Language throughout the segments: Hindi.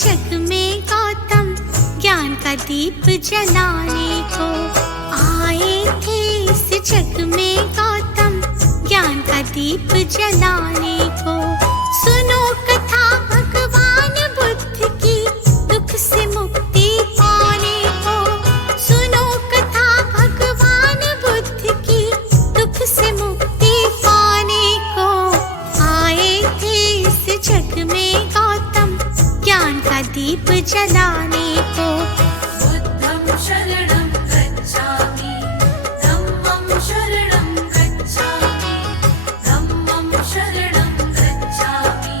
जग में गौतम ज्ञान का दीप जलाने को। आए थे इस जग में गौतम ज्ञान का दीप जलाने को। सुनो कथा भगवान बुद्ध की दुख से मुक्ति पाने को। सुनो कथा भगवान बुद्ध की दुख से मुक्ति पाने को। आए थे इस जग में गौतम ज्ञान का दीप जलाने को। बुद्धं शरणं गच्छामि, धम्मं शरणं गच्छामि, धम्मं शरणं गच्छामि,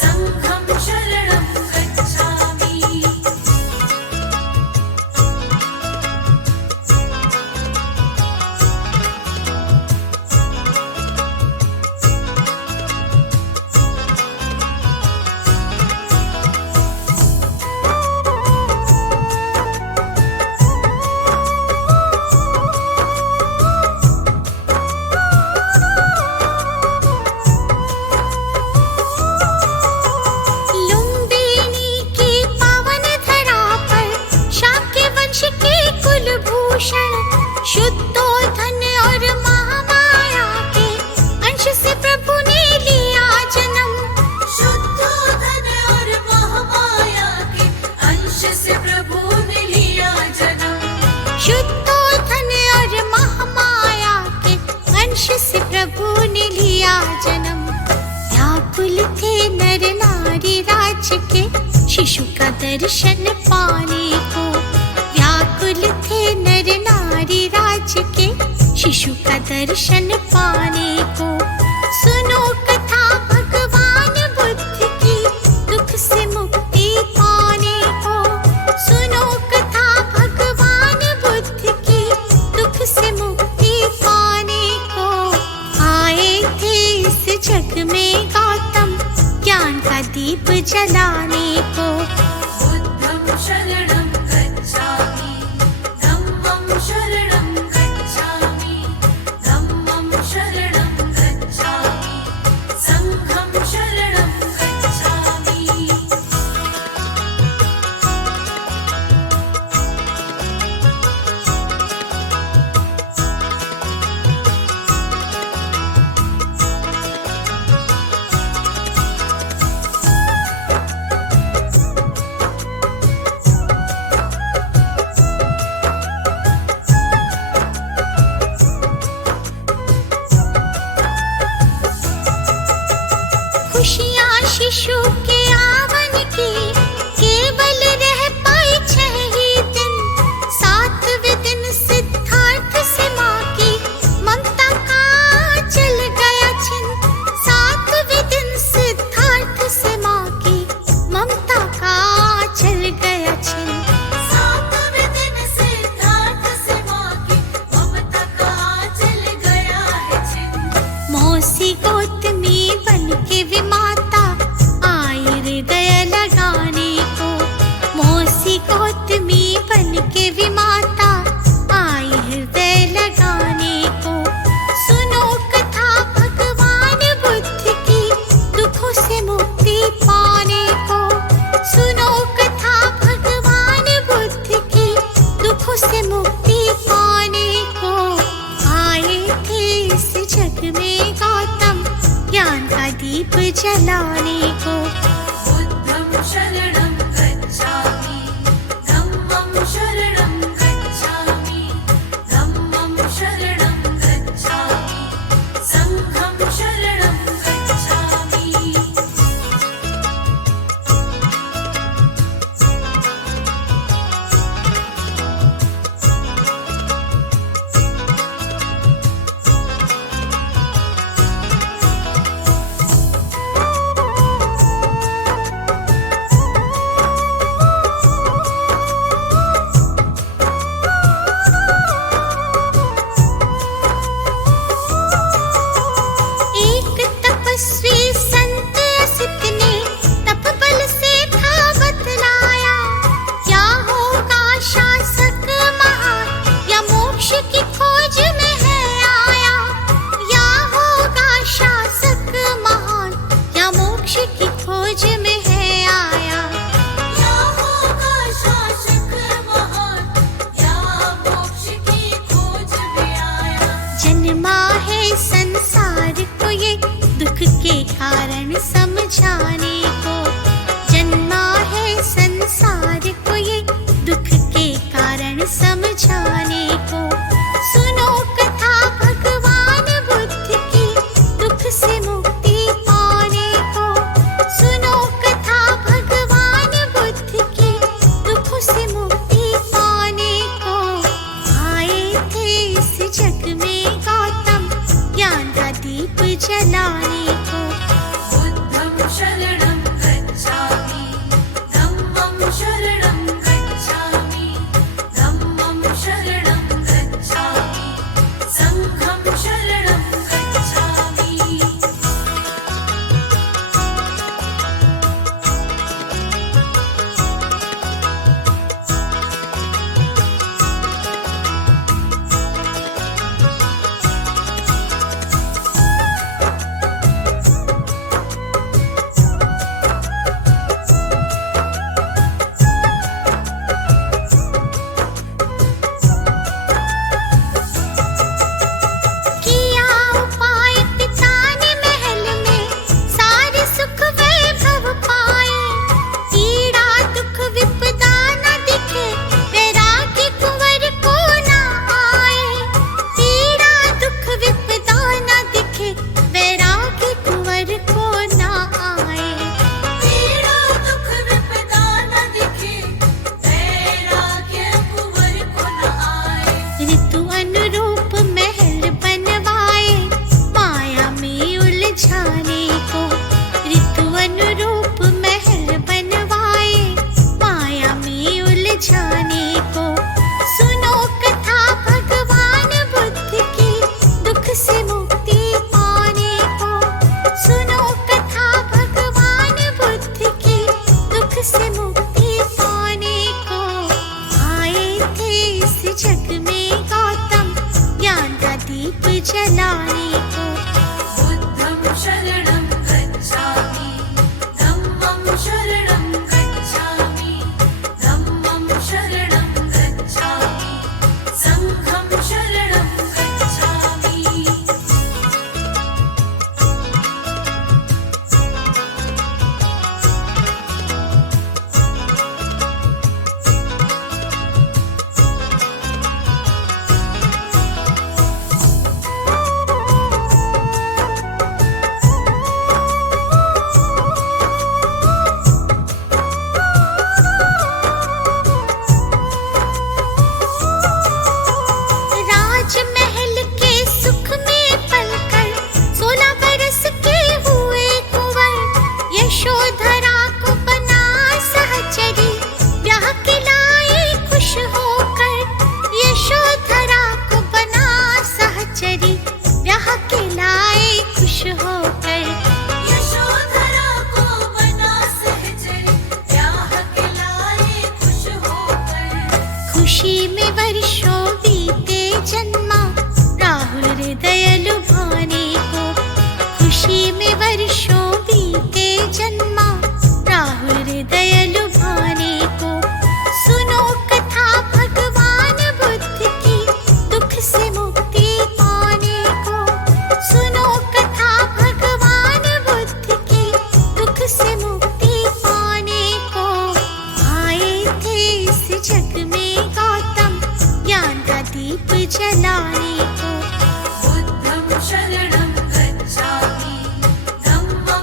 संघं शरणं गच्छामि। लुम्बिनी की पावन धरा पर शाक्य वंश के कुलभूषण शुद्धोधन और महामाया के अंश से प्रभु ने लिया जन्म। शुद्धोधन और महामाया के अंश से प्रभु ने लिया जन्म। शुद्धोधन और महामाया के अंश से प्रभु ने लिया जन्म। व्याकुल थे नर नारी राज्य के शिशु का दर्शन पाने को। व्याकुल थे नर नारी राज्य के शिशु का दर्शन पाने को। सुनो कथा भगवान बुद्ध की दुख से मुक्ति पाने को। सुनो कथा भगवान बुद्ध की दुख से मुक्ति पाने को। आए थे इस जग में गौतम ज्ञान का दीप जलाने को। बुद्धं शरणं गच्छामि, धम्मं शरणं गच्छामि, धम्मं शरणं गच्छामि, संघं शरणं गच्छामि। खुशियाँ शिशु के आवन की केवल रह पाई 6 ही दिन। 7वें दिन सिद्धार्थ से माँ की ममता का चल गया छिन। 7वें दिन सिद्धार्थ से माँ की ममता का चल गया छिन। 7वें दिन सिद्धार्थ से माँ की ममता का चल गया है छिन। मौसी गौतमी बन के विमाता आई हृदय लगाने को। मौसी गौतमी बन के विमाता आई हृदय लगाने को। सुनो कथा भगवान बुद्ध की दुखों से मुक्ति पाने को। सुनो कथा भगवान बुद्ध की दुखों से मुक्ति पाने को। आए थे इस जग में गौतम ज्ञान का दीप जलाने को। बुद्धं शरणं गच्छामि, धम्मं शरणं गच्छामि, धम्मं शरणं गच्छामि, संघं शरणं गच्छामि। दुख के कारण समझाने को। जन्मा है संसार को ये दुख के कारण समझाने को। सुनो कथा भगवान बुद्ध की दुख से मुक्ति पाने को। सुनो कथा भगवान बुद्ध की दुख से मुक्ति पाने को। आए थे इस जग में गौतम ज्ञान का दीप जलाने को। बुद्धं शरणं गच्छामि, धम्मं शरणं गच्छामि, धम्मं शरणं गच्छामि, संघं शरणं गच्छामि। किया उपाय पिता ने महल में सारे सुख वैभव पाए। पीड़ा दुख विपदा न दिखे वैराग्य कुंवर को न आए। पीड़ा दुख विपदा न दिखे वैराग्य कुंवर को न आए। पीड़ा दुख विपदा न दिखे वैराग्य कुंवर को न आए। ऋतु अनुरूप महल बनवाए माया में उलझाने को। ऋतु अनुरूप महल बनवाए माया में उलझाने को। सुनो कथा भगवान बुद्ध की दुख से मुक्ति पाने को। सुनो कथा भगवान बुद्ध की दुख से मुक्ति पाने को। आए थे इस जग में गौतम ज्ञान का दीप जलाने को। बुद्धं शरणं गच्छामि, धम्मं शरणं गच्छामि, धम्मं शरणं गच्छामि, संघं शरणं गच्छामि। राजमहल के सुख में पलकर 16 बरस के हुए कुंवर। यशोधरा को बना सहचरी ब्याह के लाए खुश होकर। यशोधरा को बना सहचरी ब्याह के लाए खुश होकर। यशोधरा को बना सहचरी ब्याह के लाए खुश होकर। खुशी में वर्षों बीते जन्मा राहुल हृदय लुभाने को। खुशी में वर्षों बीते जन्मा राहुल हृदय लुभाने को। सुनो कथा भगवान बुद्ध की दुख से मुक्ति पाने को। सुनो कथा भगवान बुद्ध की दुख से मुक्ति पाने को। आए थे इस जग में गौतम ज्ञान का दीप जलाने को। बुद्धं शरणं गच्छामि, धम्मं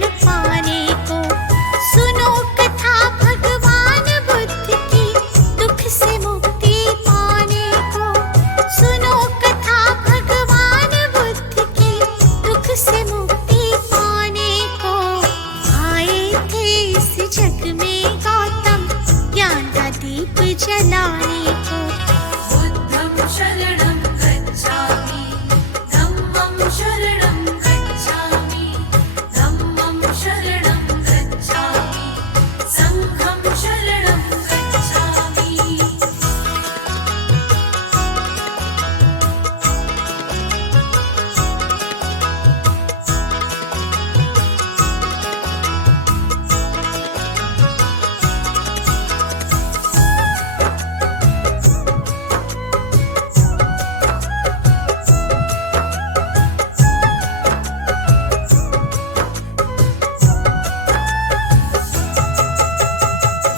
शरण पाने को। सुनो कथा भगवान बुद्ध की, दुख से मुक्ति पाने को। सुनो कथा भगवान बुद्ध की, दुख से मुक्ति पाने को। आए थे इस जग में गौतम, ज्ञान का दीप जलाने को। बुद्धं शरणं गच्छामि, धम्मं शरणं गच्छामि, धम्मं शरणं गच्छामि, संघं शरणं गच्छामि।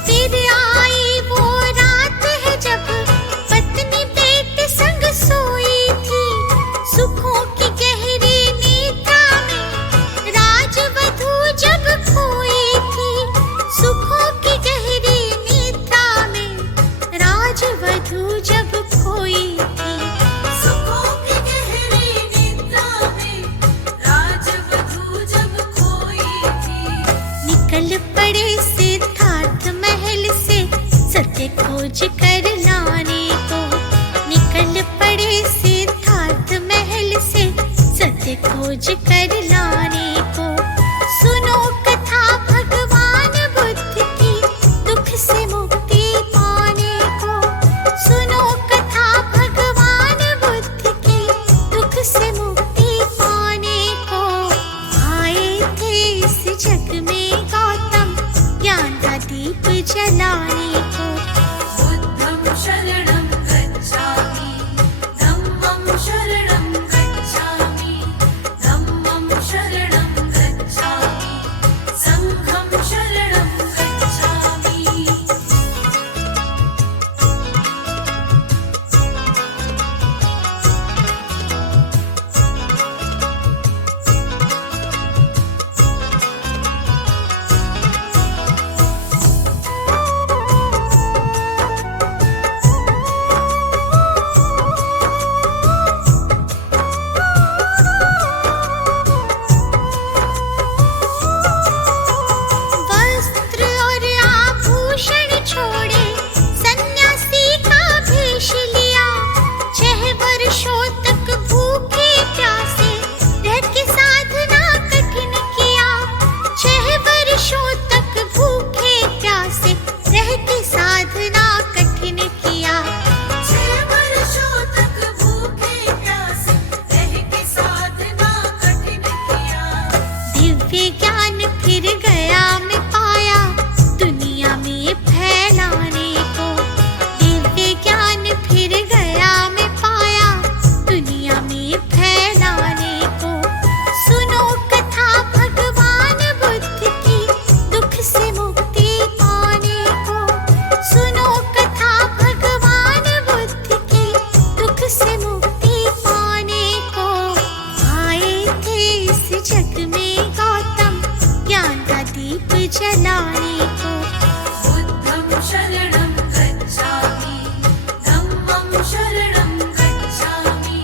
फिर आई वो रात है जब पत्नी पेट संग सोई थी। सुखों की गहरी निद्रा में राजवधू जब खोई थी। सुखों की गहरी निद्रा में राजवधू जब खोई थी। सुखों की गहरी निद्रा में राजवधू जब खोई थी। निकल पड़े सिद्धार्थ महल से सत्य खोज कर लाने को। निकल पड़े सिद्धार्थ महल से सत्य खोज कर लाने को। सुनो कथा भगवान बुद्ध की, दुख से मुक्ति पाने को। सुनो कथा भगवान बुद्ध की, दुख से मुक्ति पाने को। आए थे इस जग में गौतम, ज्ञान का दीप जलाने को। बुद्धं शरणं गच्छामि, धम्मं शरणं गच्छामि, धम्मं शरणं गच्छामि, संघं शरणं गच्छामि। वस्त्र और आभूषण छोड़े, सन्यासी का भेष लिया। 6 वर्षों तक भूखे प्यासे रह के साधना कठिन किया। 6 वर्षों तक भूखे प्यासे रह के साधना कठिन किया। 6 वर्षों तक भूखे प्यासे रह के साधना कठिन किया। दिव्य ज्ञान फिर गया में पाया, दुनिया में फैलाने को। दिव्य ज्ञान फिर गया में पाया, दुनिया में फैलाने को। सुनो कथा भगवान बुद्ध की, दुख से मुक्ति पाने को। सुनो कथा भगवान बुद्ध की, दुख से मुक्ति पाने को। आए थे इस जग में गौतम, ज्ञान का दीप जलाने को। बुद्धं शरणं गच्छामि, धम्मं शरणं गच्छामि,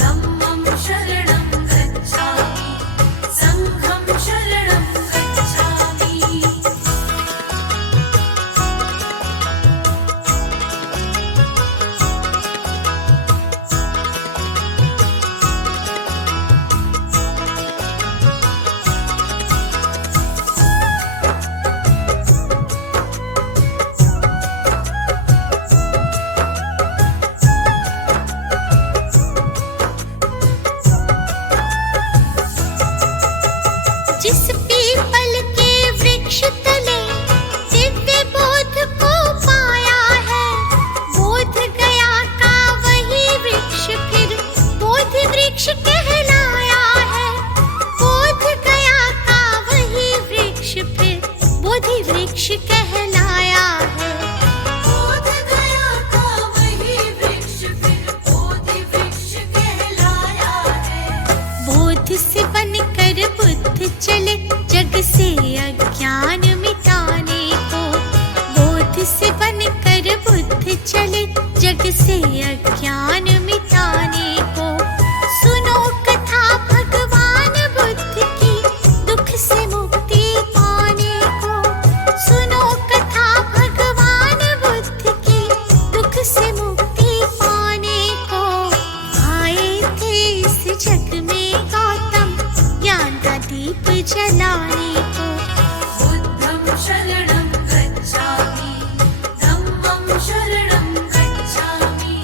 धम्मं शरणं गच्छामि, संघं शरणं गच्छामि। से अज्ञान मिटाने को, बोध से बनकर बुद्ध चले जग से अज्ञान मिटाने को। सुनो कथा भगवान बुद्ध की, दुख से मुक्ति पाने को। सुनो कथा भगवान बुद्ध की, दुख से मुक्ति पाने को। आए थे इस जग में गौतम, ज्ञान का दीप जलाने को। बुद्धं शरणं गच्छामि, धम्मं शरणं गच्छामि,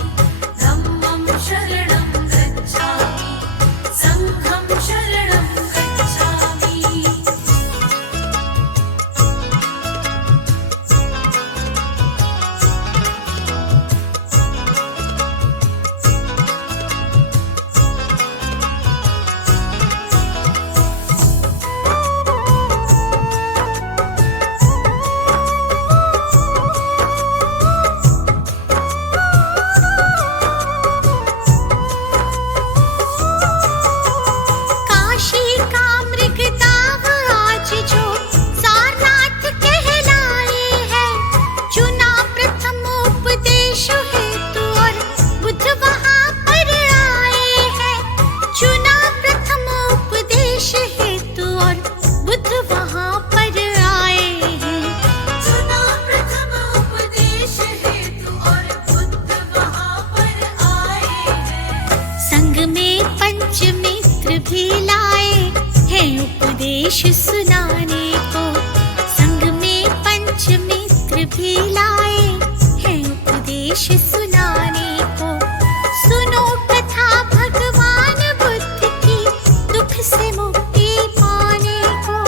धम्मं शरणं गच्छामि, संघं शरणं गच्छामि। काशी का मृगदाव आज जो सारनाथ कहलाए है, चुना प्रथम उपदेश हेतु और बुद्ध वहाँ पर आए हैं। चुना प्रथम उपदेश हेतु और बुद्ध वहाँ पर आए हैं। चुना प्रथम उपदेश हेतु और बुद्ध वहाँ पर आए हैं। संग में पंच मित्र भी लाए हैं उपदेश सुनाने को। संग में पंच मित्र भी लाए हैं उपदेश सुनाने को। सुनो कथा भगवान बुद्ध की, दुख से मुक्ति पाने को।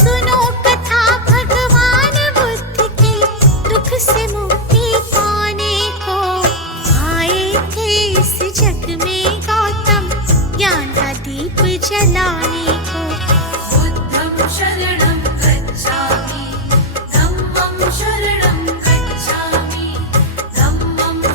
सुनो कथा भगवान बुद्ध की, दुख से मुक्ति पाने को। आए थे इस जग में गौतम, ज्ञान का दीप जलाने को। बुद्धं शरणं गच्छामि, धम्मं शरणं गच्छामि, धम्मं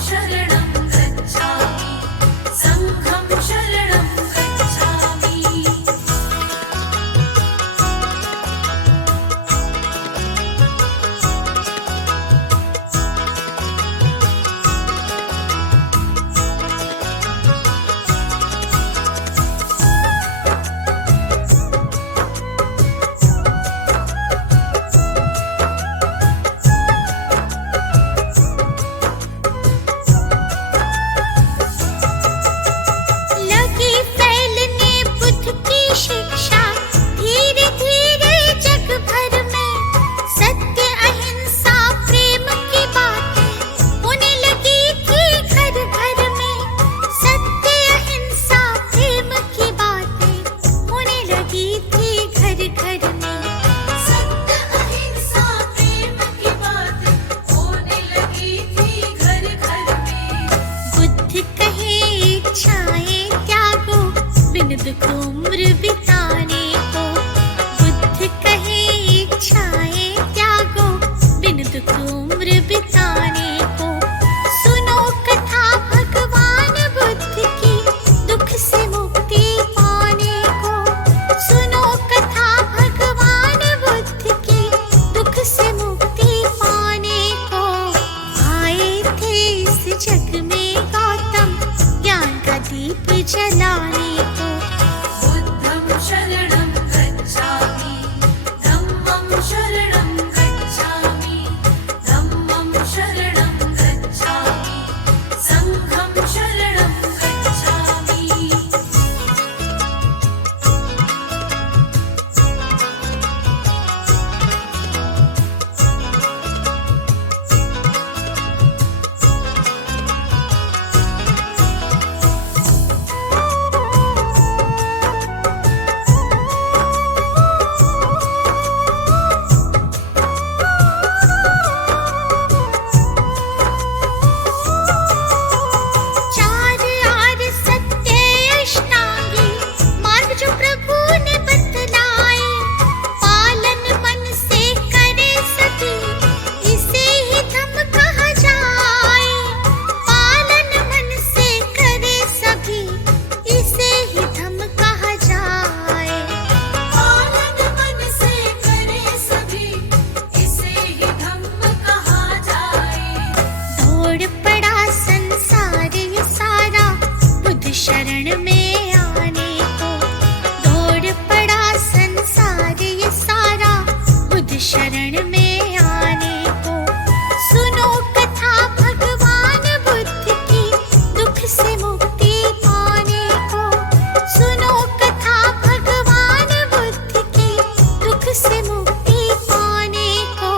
से मुक्ति पाने को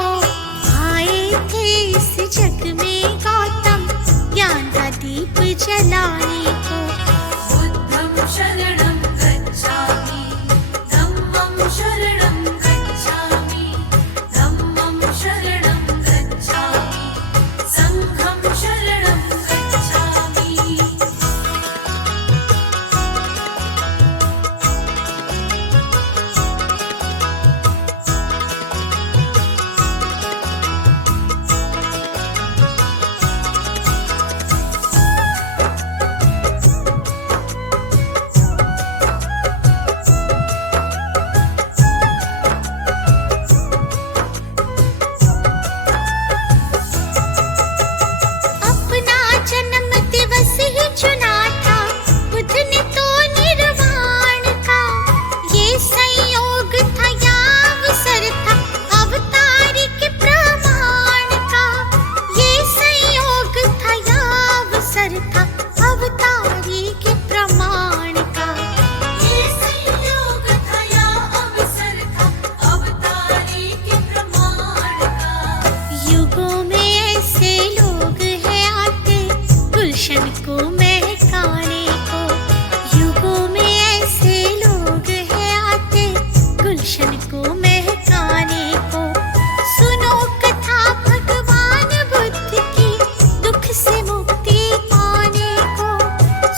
आए थे इस जग में गौतम, ज्ञान का दीप जलाने को। बुद्धं शरणं गच्छामि, धम्मं शरणं गच्छामि, धम्मं शरणं गच्छामि, संघं शरणं गच्छामि। अपना जन्म दिवस ही चुना था बुद्ध ने तो निर्वाण का, ये संयोग था या अवसर था अवतार के प्रमाण का। ये संयोग था या अवसर था अवतारी के प्रमाण का। ये संयोग था या अवसर था अवतारी के प्रमाण का। युगों में ऐसे लोग हैं आते गुलशन को महकाने को। युगों में ऐसे लोग हैं आते गुलशन को महकाने को। सुनो कथा भगवान बुद्ध की दुख से मुक्ति पाने को।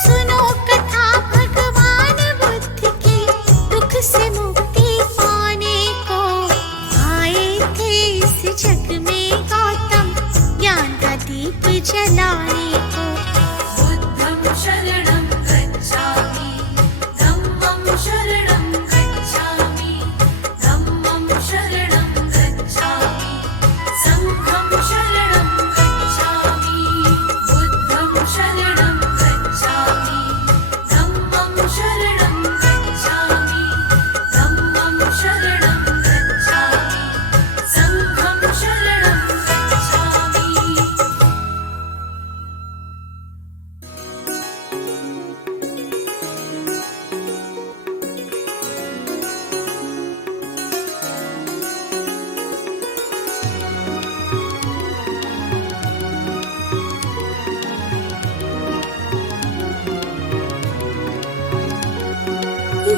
सुनो कथा भगवान बुद्ध की दुख से मुक्ति पाने को आए थे इस जग में गौतम, ज्ञान का दीप जलाने को। बुद्धं शरणं गच्छामि, धम्मं शरणं गच्छामि, धम्मं शरणं गच्छामि, संघं शरणं गच्छामि। बुद्धं शरणं गच्छामि, धम्मं शरणं गच्छामि, धम्मं शरणं गच्छामि, संघं शरणं गच्छामि।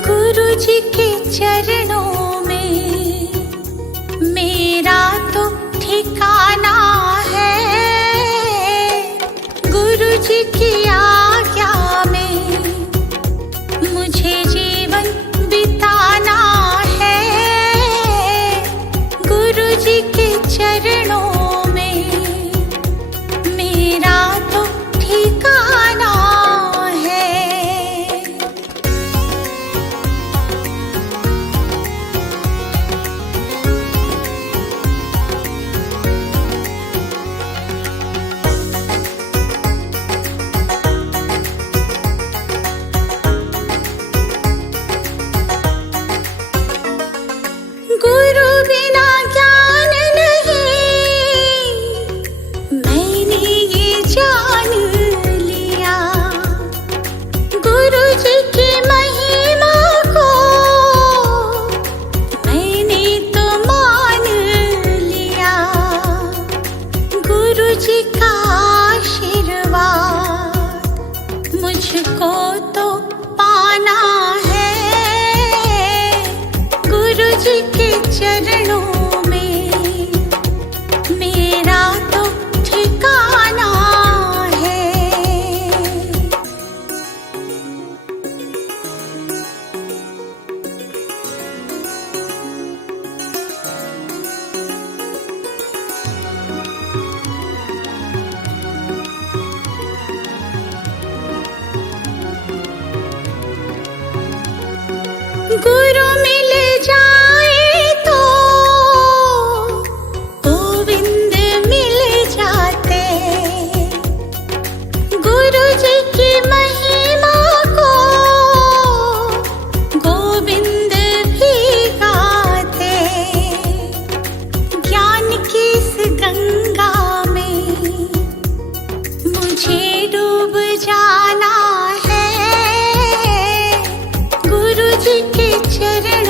गुरु जी के चरणों में मेरा तो ठिकाना है। गुरु जी की आज्ञा में मुझे जीवन बिताना है। गुरु जी के चरणों में मेरा तो ठिकाना है। गुरु बिना ज्ञान नहीं, मैंने ये जान लिया। गुरु जी की महिमा को मैंने तो मान लिया। गुरु जी का आशीर्वाद मुझको तो पाना है। गुरु जी के चरणों में मेरा तो ठिकाना है। गुरु मिल जाए तो गोविंद मिल जाते। गुरु जी की महिमा को गोविंद भी गाते। ज्ञान की इस गंगा में मुझे डूब जाना है। गुरु जी के चरण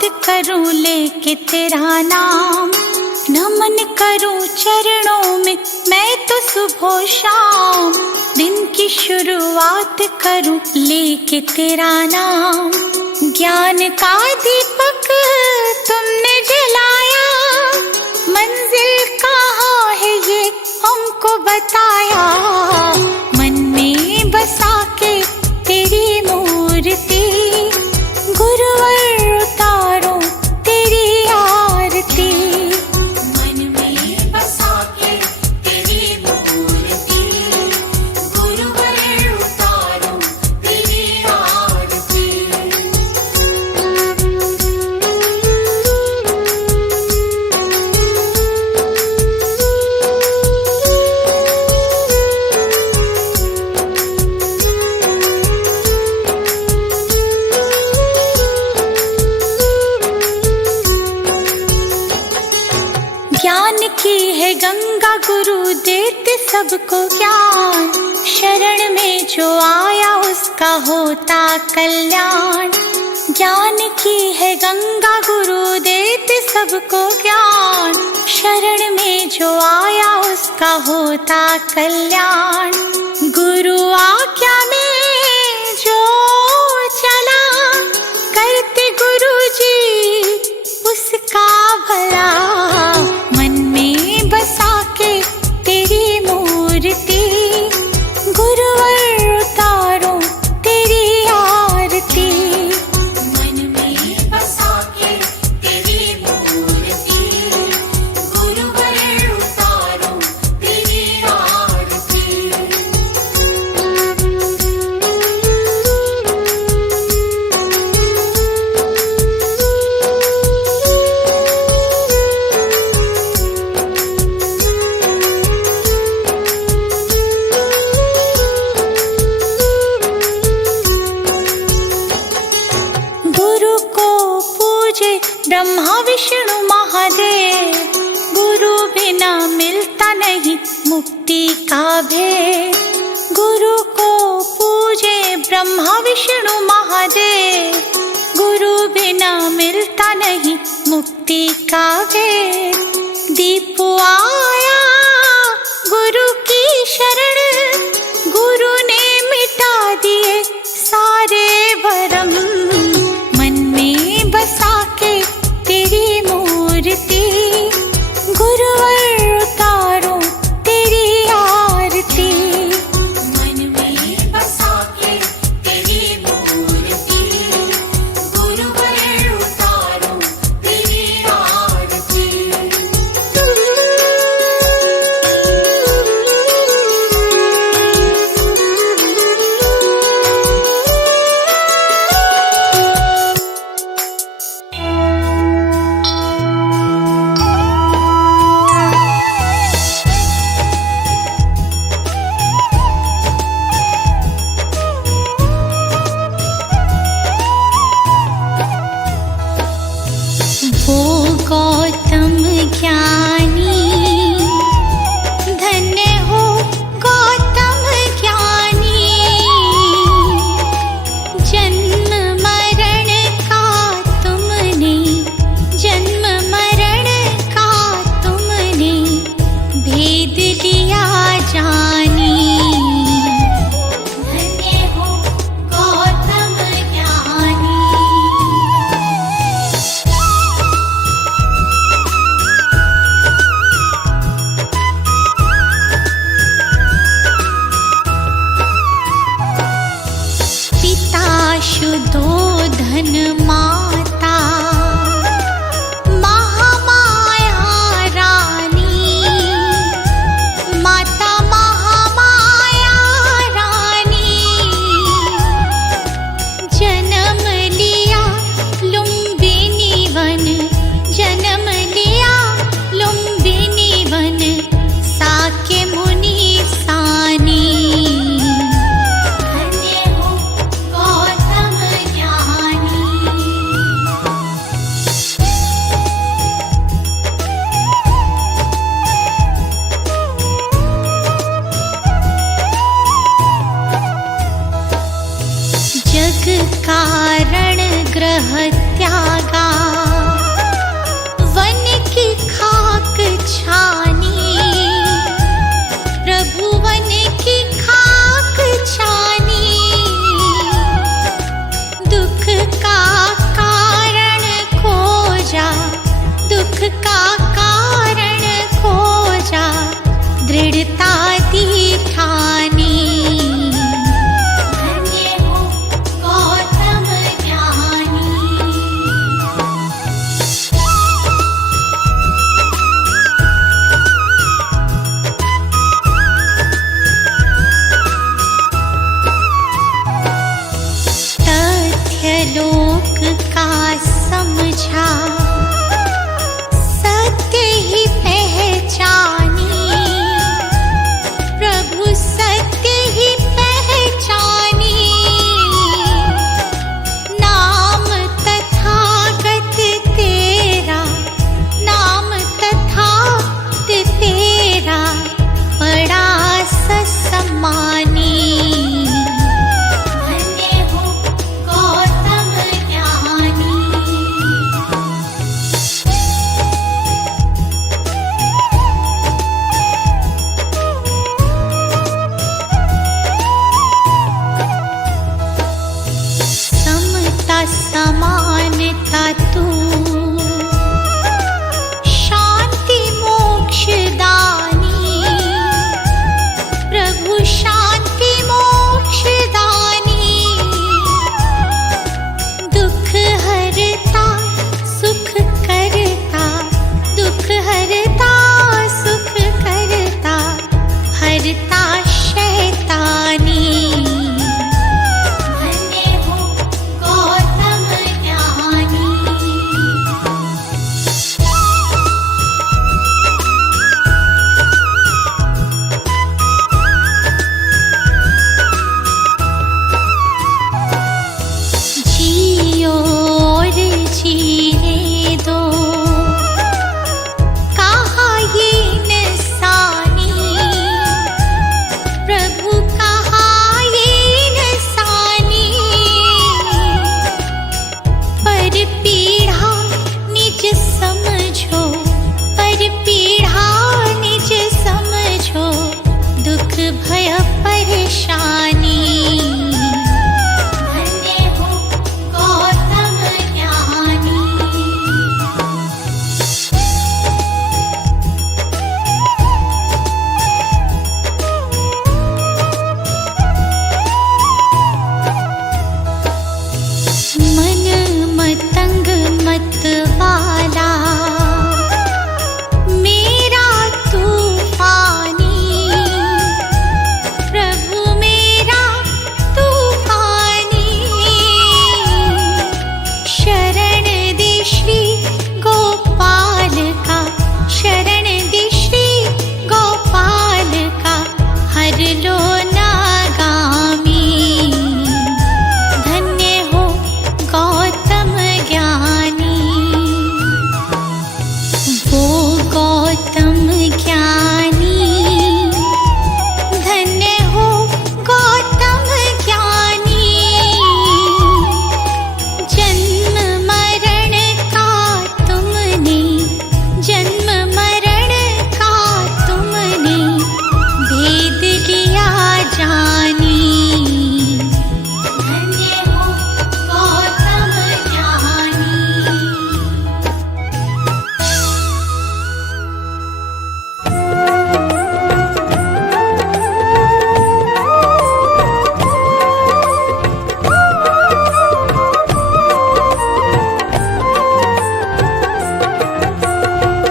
शुरुआत करूं लेके तेरा नाम, नमन करूं चरणों में मैं तो सुबह शाम। दिन की शुरुआत करूं लेके तेरा नाम, ज्ञान का दीपक तुमने जलाया, मंजिल कहाँ है ये हमको बताया। मन में बसा के तेरी मूर्ति, गुरुवर उतारो तेरी आरती। मन में बसा के तेरी मूर्ति, गुरुवर उतारो तेरी आरती। ज्ञान की है गंगा गुरु देते सबको ज्ञान, शरण में जो आया उसका होता कल्याण। ज्ञान की है गंगा गुरु देते सबको ज्ञान, शरण में जो आया उसका होता कल्याण। गुरु आज्ञा में जो चला, करते गुरु जी उसका भला। मन में बसा के तेरी मूर्ति, गुरुवर उतारो तेरी आरती। मन में बसा के तेरी मूर्ति, गुरुवर उतारो तेरी आरती। गुरु को पूजे ब्रह्मा विष्णु महादेव, गुरु बिना मिलता नहीं मुक्ति का भेद। गुरु को पूजे ब्रह्मा विष्णु महादेव, गुरु बिना मिलता नहीं मुक्ति का भेद। दीप आया गुरु की शरण, गुरु ने मिटा दिए सारे भरम। मन में बसा के तेरी मूर्ति, गुरुवर उतारो तेरी आरती। मन में बसा के तेरी मूर्ति, गुरुवर उतारो तेरी आरती। वो गौतम ज्ञानी, धन्य हो गौतम ज्ञानी। जन्म मरण का तुमने, जन्म मरण का तुमने भेद लिया जानी। धन्य हो गौतम ज्ञानी।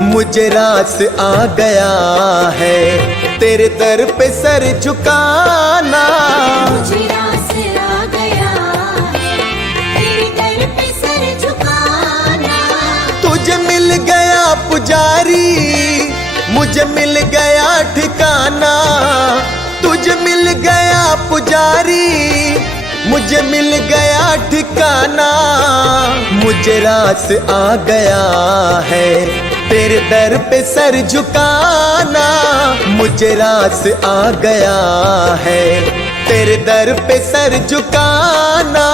मुझे रास आ गया है तेरे दर पे सर झुकाना। मुझे रास आ गया है तेरे दर पे सर झुकाना। तुझे मिल गया पुजारी, मुझे मिल गया ठिकाना। तुझे मिल गया पुजारी, मुझे मिल गया ठिकाना। मुझे रास आ गया है तेरे दर पे सर झुकाना। मुझे रास आ गया है तेरे दर पे सर झुकाना।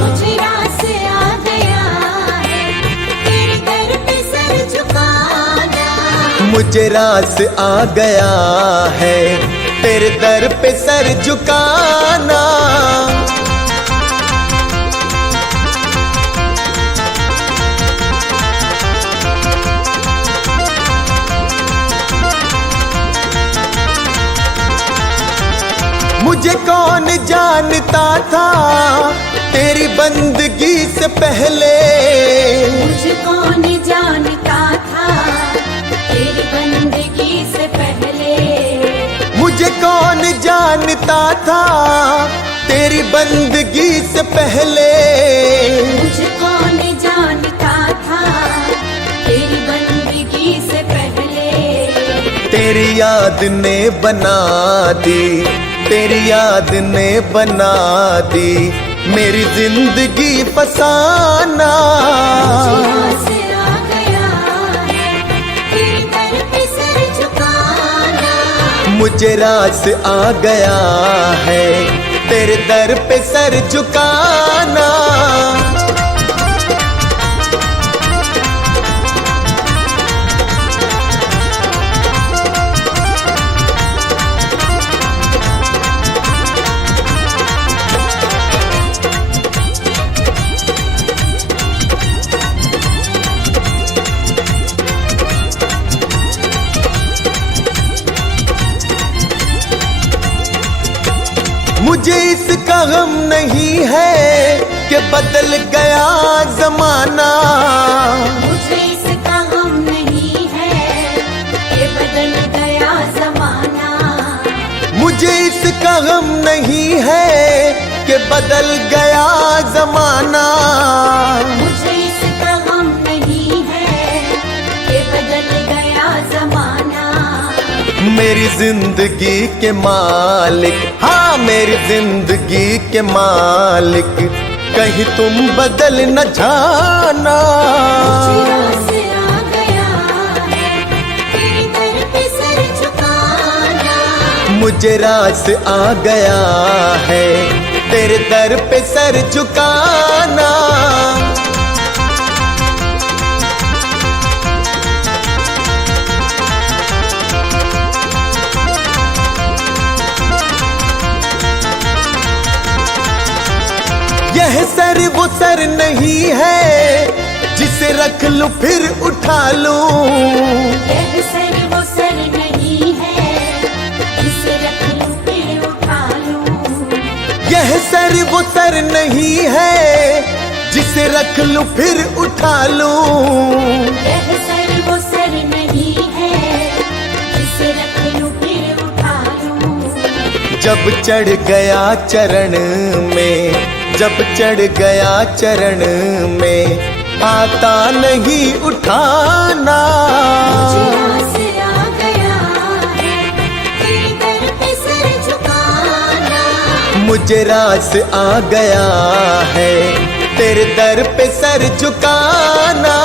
मुझे रास आ गया है तेरे दर पे सर झुकाना। मुझे रास आ गया है तेरे दर पे सर झुकाना। मुझे कौन जानता था तेरी बंदगी से पहले। मुझे कौन जानता था तेरी बंदगी से पहले। मुझे कौन जानता था तेरी बंदगी से पहले। मुझे कौन जानता था तेरी बंदगी से पहले। तेरी याद ने बना दी, तेरी याद ने बना दी मेरी जिंदगी फसाना। मुझे रास आ गया है तेरे दर पे सर झुकाना। मुझे रास आ गया है तेरे दर पे सर झुकाना। मुझे इसका गम नहीं है कि बदल गया जमाना। मुझे इसका गम नहीं है कि बदल गया जमाना। मुझे इसका गम नहीं है कि बदल गया जमाना। मुझे इसका गम नहीं है कि बदल गया जमाना। मेरी जिंदगी के मालिक, हाँ मेरी जिंदगी के मालिक, कहीं तुम बदल न जाना। मुझे रास आ गया है तेरे दर पे सर झुकाना। मुझे रास आ गया है तेरे दर पे सर झुकाना। यह सर वो सर नहीं है जिसे रख लूं फिर उठा लूं। यह सर वो सर नहीं है जिसे रख लूं फिर उठा लूं। यह सर वो सर नहीं है जिसे रख लूं फिर उठा लूं। यह सर वो सर नहीं है जिसे रख लूं फिर उठा लूं। जब चढ़ गया चरण में, जब चढ़ गया चरण में, आता नहीं उठाना। मुझे रास आ गया है तेरे दर पे सर झुकाना। मुझे रास आ गया है तेरे दर पे सर झुकाना।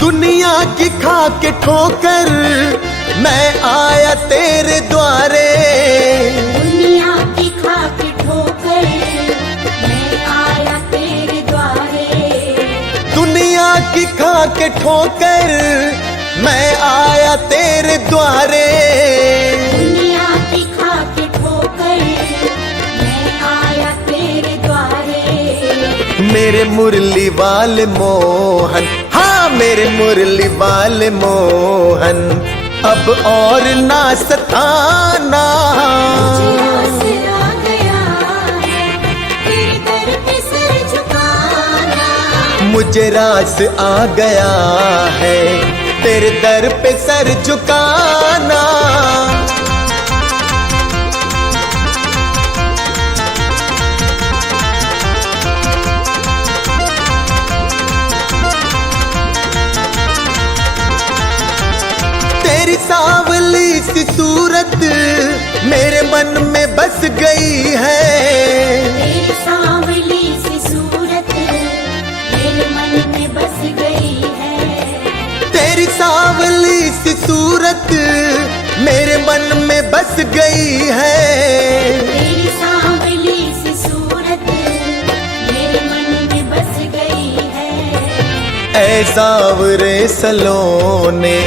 दुनिया की खा के ठोकर मैं आया तेरे द्वारे। दुनिया की खा के ठोकर मैं आया तेरे द्वारे। दुनिया की खा के ठोकर मैं आया तेरे द्वारे। दुनिया मेरे मुरली वाले मोहन, हाँ मेरे मुरली वाले मोहन, अब और ना सताना। मुझे रास आ गया है तेरे दर पे सर झुकाना। तेरी सांवली सी सूरत मेरे मन में बस गई है। तेरी सांवली सी सूरत मेरे मन में बस गई है। तेरी सांवली सी सूरत मेरे मन में बस गई है। तेरी सांवली सी सूरत मेरे मन में बस गई है। ऐ सांवरे सलोने,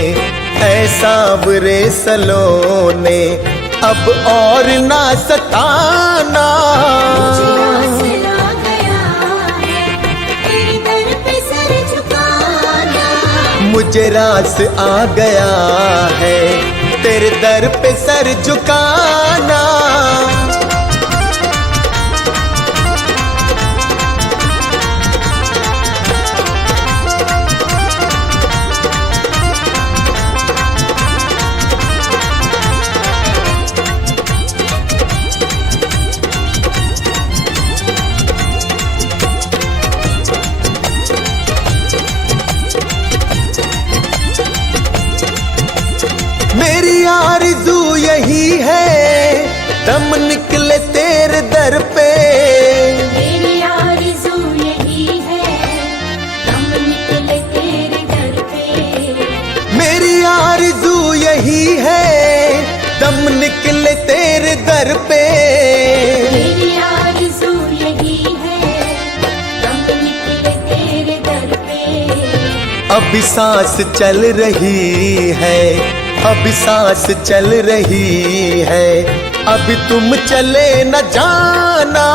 ऐ सांवरे सलोने, अब और ना सताना। मुझे रास आ गया है तेरे दर पे सर झुकाना। मुझे रास आ गया है तेरे दर पे सर झुकाना। मेरी आरज़ू यही है दम निकले तेरे दर पे। मेरी आरज़ू यही है दम निकले तेरे दर पे। मेरी आरज़ू यही है दम निकले तेरे दर पे। मेरी आरज़ू यही है दम निकले तेरे दर पे। अभी सांस चल रही है, अभी सांस चल रही है, अभी तुम चले न जाना।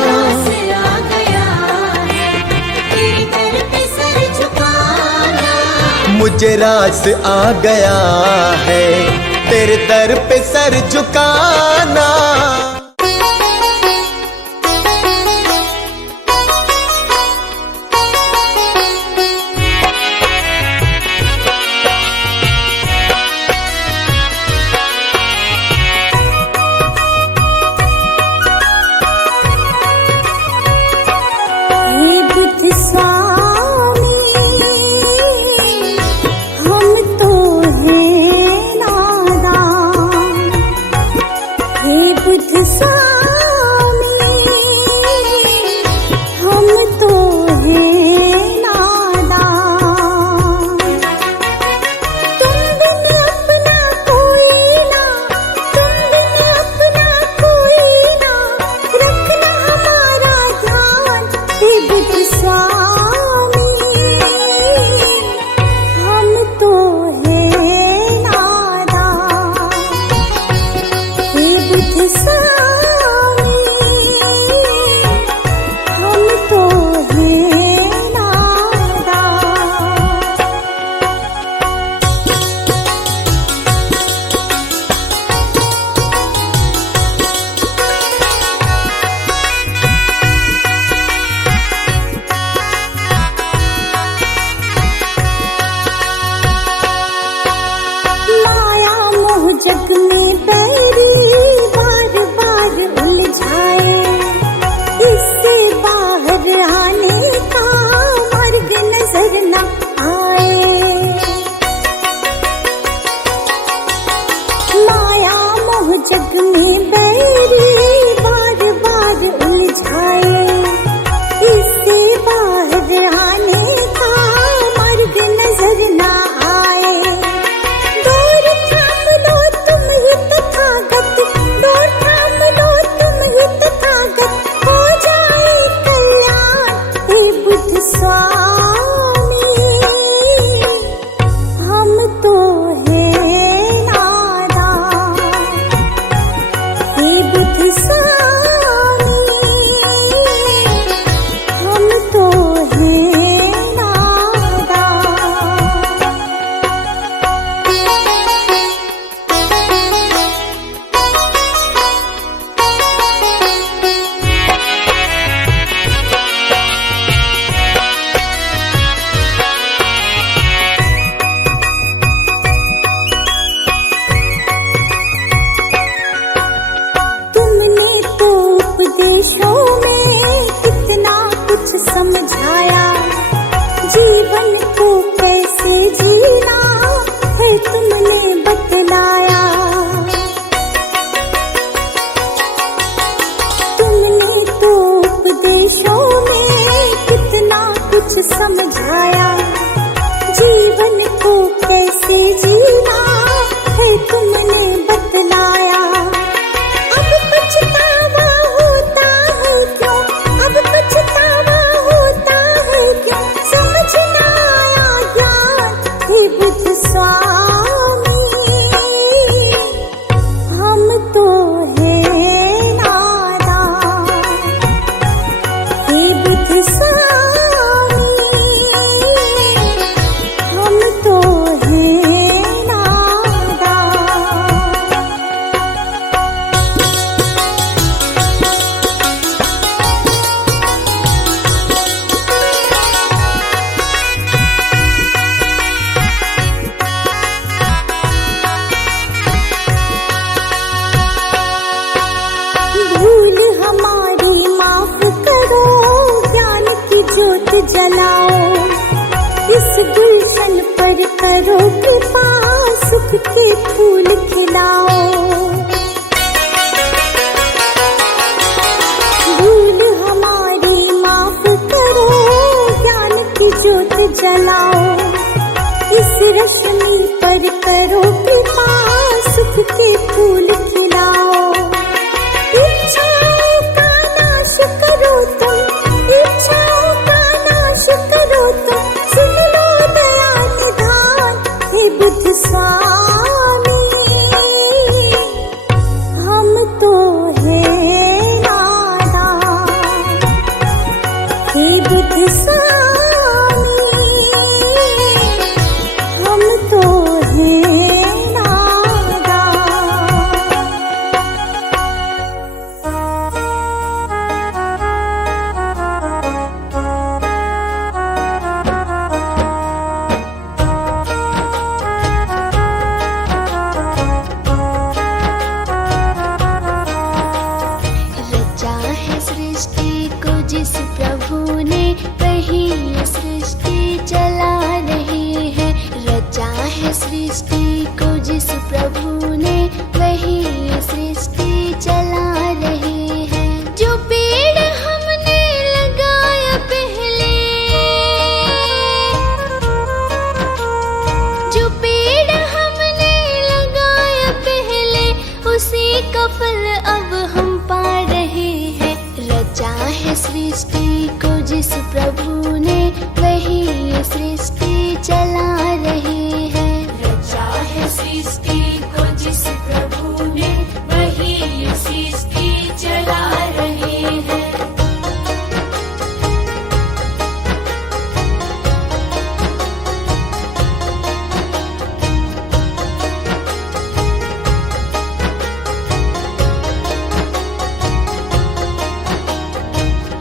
मुझे रास आ गया है तेरे दर पे सर झुकाना। मुझे रास आ गया है तेरे दर पे सर झुकाना। सृष्टि को जिस प्रभु ने वही ये सृष्टि चला रही है। रचा है सृष्टि को जिस प्रभु ने वही ये सृष्टि चला रही है।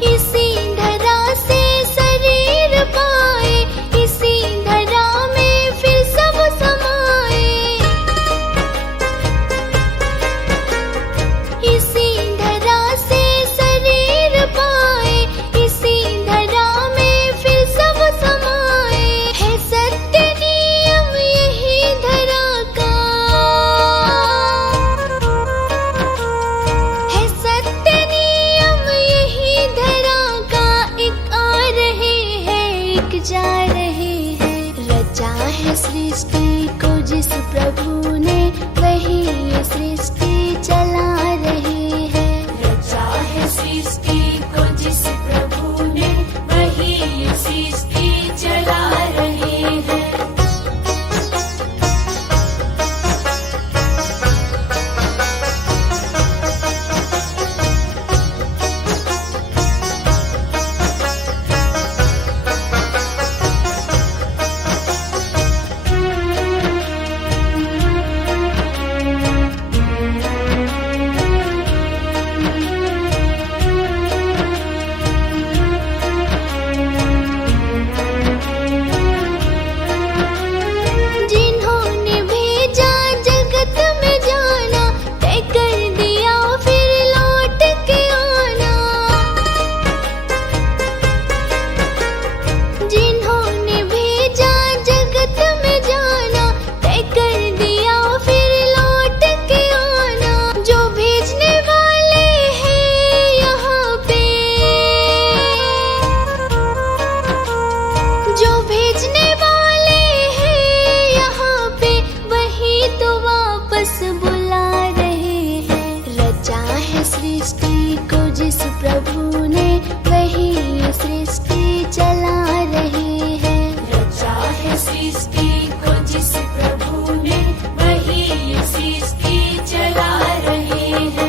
इसी धरा से शरीर पाए, इसी धरा में फिर सब समाए। इसी धरा से शरीर पाए, इसी धरा में फिर सब समाए। है सत्य नियम यही धरा का, है सत्य नियम यही धरा का। एक आ रहे हैं, एक जा रहे हैं। रचा है सृष्टि को जिस प्रभु ने वही ये सृष्टि चला रही है। रचा है सृष्टि को जिस प्रभु ने वही ये सृष्टि चला रही है। जिन्होंने भेजा जगत में जाना, तय कर दिया फिर लौट के आना। जिन्होंने भेजा जगत में जाना, तय कर दिया फिर लौट के आना। जो भेजने वाले हैं यहाँ पे, जो भेजने वाले हैं यहाँ पे, वही तो वापस बुला रहे हैं। रचा है सृष्टि को जिस प्रभु ने वही ये सृष्टि चला रही है। रचा है सृष्टि को जिस प्रभु ने वही ये सृष्टि चला रही है।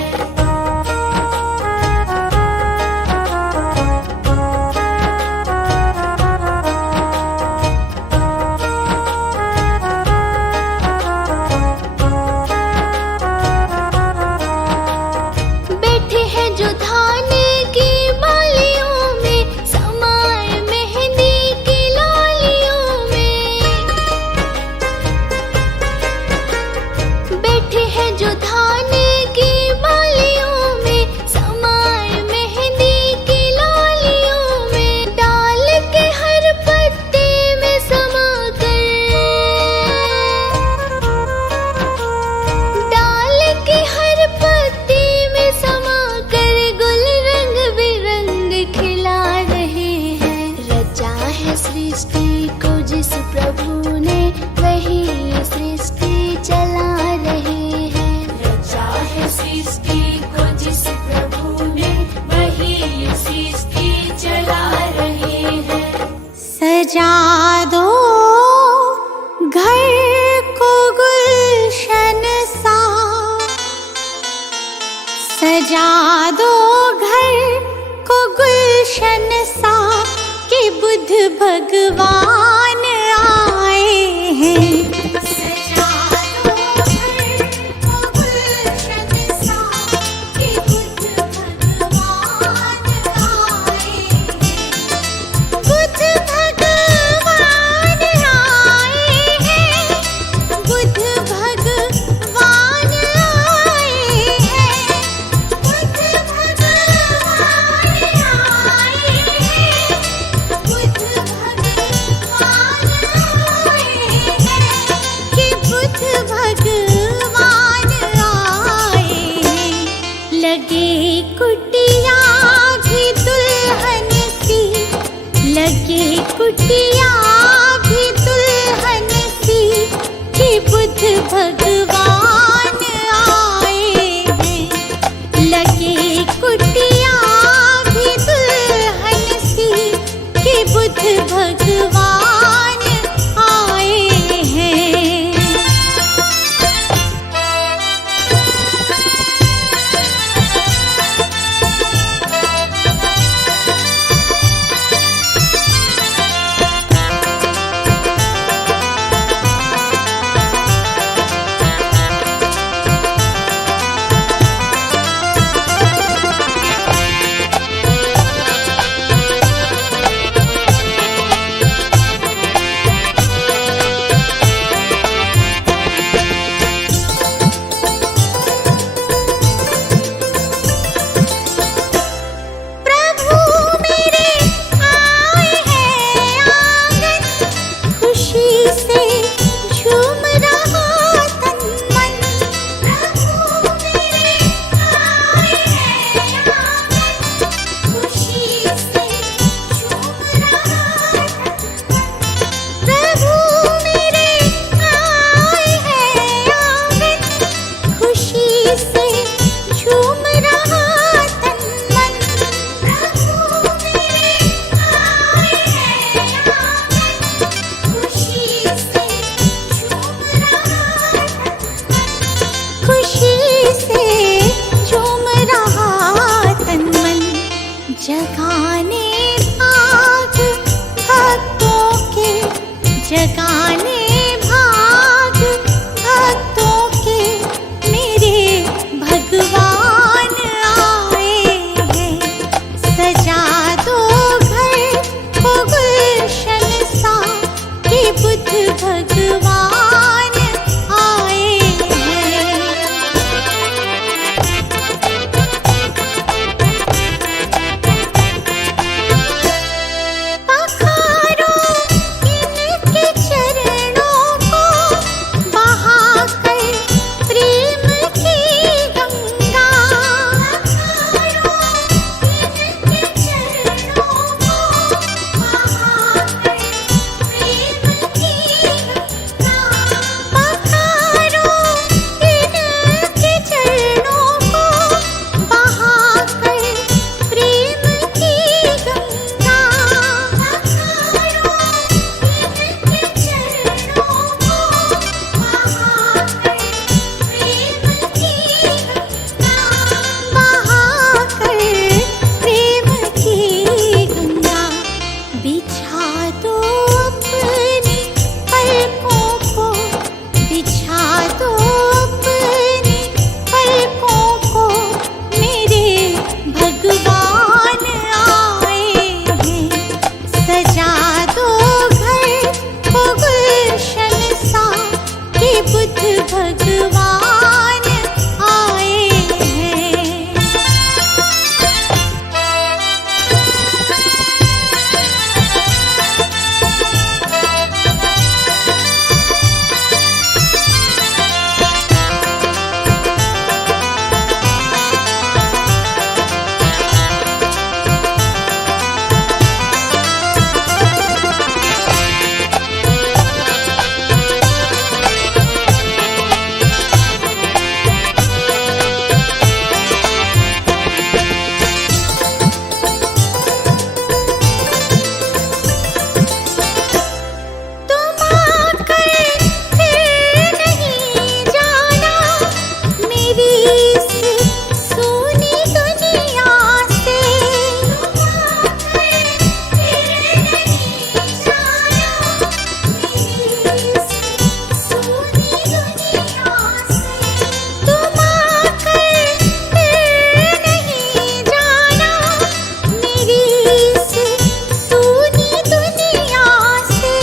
बैठे हैं जो धान की बालियों में, समाए मेहंदी की लालियों में। बैठे हैं जो धान की बालियों में, समाए मेहंदी की लालियों में। डाल के हर पत्ते में समा कर, डाल के हर पत्ते में समा कर, गुल रंग बिरंग खिला रहे हैं। रचा है सृष्टि को जिस प्रभु ने वही ये सृष्टि चला रही है। रचा है सृष्टि को जिस प्रभु ने वही ये सृष्टि चला रही है। सजा दो घर को गुलशन सा, सजा दो घर को गुलशन सा, कि बुद्ध भगवान आए हैं। सजा दो घर को गुलशन सा, कि बुद्ध भगवान आए हैं। बुद्ध भगवान आए हैं, बुद्ध भगवान आए हैं। बुद्ध भगवान आए हैं, बुद्ध भगवान से झूम रहा तन मन। प्रभु मेरे आए हैं आंगन, खुशी से झूम रहा तन मन। खुशी से झूम रहा तन मन। जगाने भाग भक्तों के, जगाने भाग भक्तों के, मेरे भगवान आए हैं। सजा दो घर को गुलशन सा, कि बुद्ध भगवान आए हैं। पखारो इनके चरणों को, बहाकर प्रेम की गंगा। पखारो इनके चरणों को, बहाकर प्रेम की गंगा। पखारो इनके चरणों को, बहाकर प्रेम की गंगा। पखारो इनके चरणों को, बहाकर प्रेम की गंगा। बहाकर प्रेम की गंगा। बिछा दो अपनी पलकों को, बिछा दो अपनी पलकों को, मेरे भगवान आए हैं। सजा दो घर को गुलशन सा, कि बुद्ध भगवान आए हैं। तुम आकर फिर नहीं जाना मेरी इस सूनी दुनिया से। तुम आकर फिर नहीं जाना मेरी इस सूनी दुनिया से। तुम आकर फिर नहीं जाना मेरी इस सूनी दुनिया से।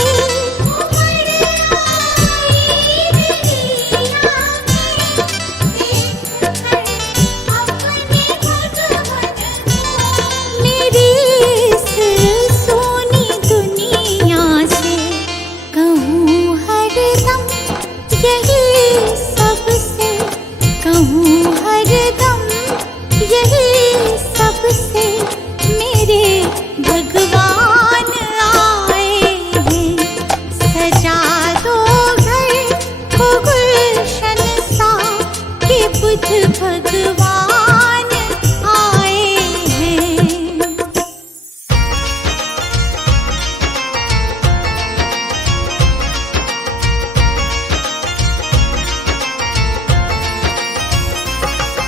उमड़ आई दुनिया में, देखकर अपने भगवन को। मेरी इस सूनी दुनिया से कहूँ हरदम यही सबसे, कहूँ हरदम यही सबसे, मेरे भगवान आए हैं। सजा दो घर को गुलशन सा, कि बुद्ध भगवान आए हैं।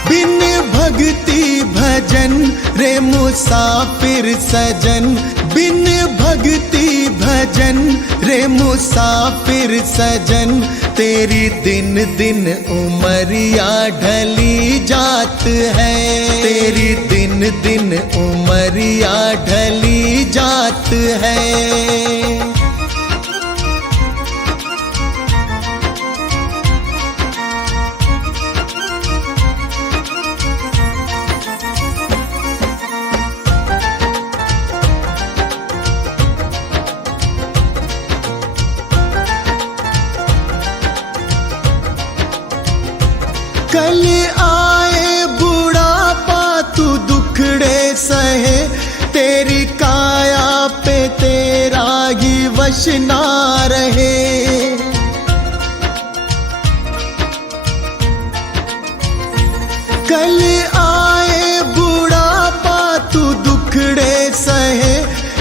बिन भक्ति भजन रे मुसाफिर सजन, बिन भक्ति भजन रे मुसाफिर सजन, तेरी दिन दिन उमरिया ढली जात है। तेरी दिन दिन उमरिया ढली जात है। कल आए बुढ़ापा तू दुखड़े सहे, तेरी काया पे तेरा ही वश ना रहे। कल आए बुढ़ापा तू दुखड़े सहे,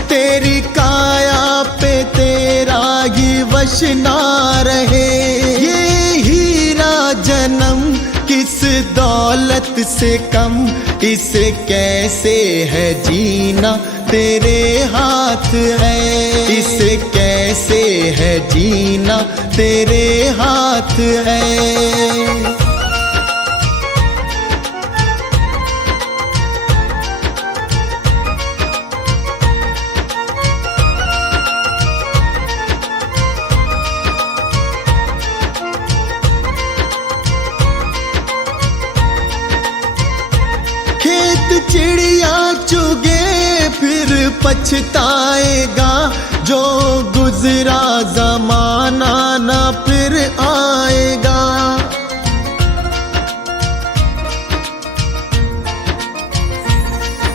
तेरी काया पे तेरा ही वश ना रहे। ये हीरा जन्म किस दौलत से कम, इसे कैसे है जीना तेरे हाथ है, इसे कैसे है जीना तेरे हाथ है। चिड़िया चुगे फिर पछताएगा, जो गुजरा जमाना ना फिर आएगा।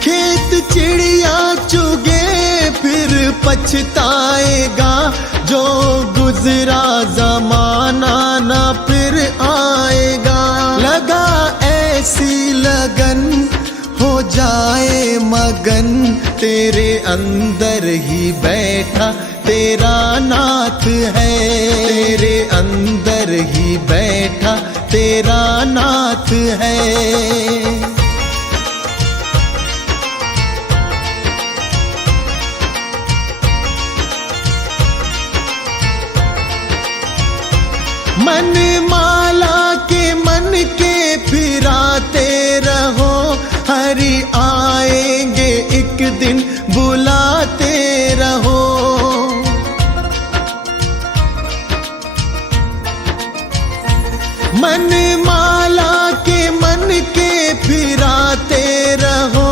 खेत चिड़िया चुगे फिर पछताएगा, जो गुजरा जमाना ना फिर आएगा। लगा ऐसी लगन हो जाए मगन, तेरे अंदर ही बैठा तेरा नाथ है, तेरे अंदर ही बैठा तेरा नाथ है। मन माला के मन के फिराते रहो, हरि आएंगे एक दिन बुलाते रहो। मन माला के मन के फिराते रहो,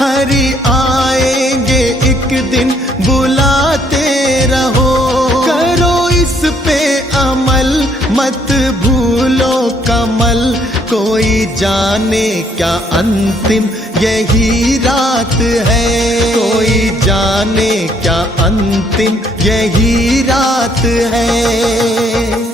हरि आएंगे एक दिन बुलाते रहो। करो इस पे अमल मत भूलो कमल, कोई जाने क्या अंतिम यही रात है, कोई जाने क्या अंतिम यही रात है।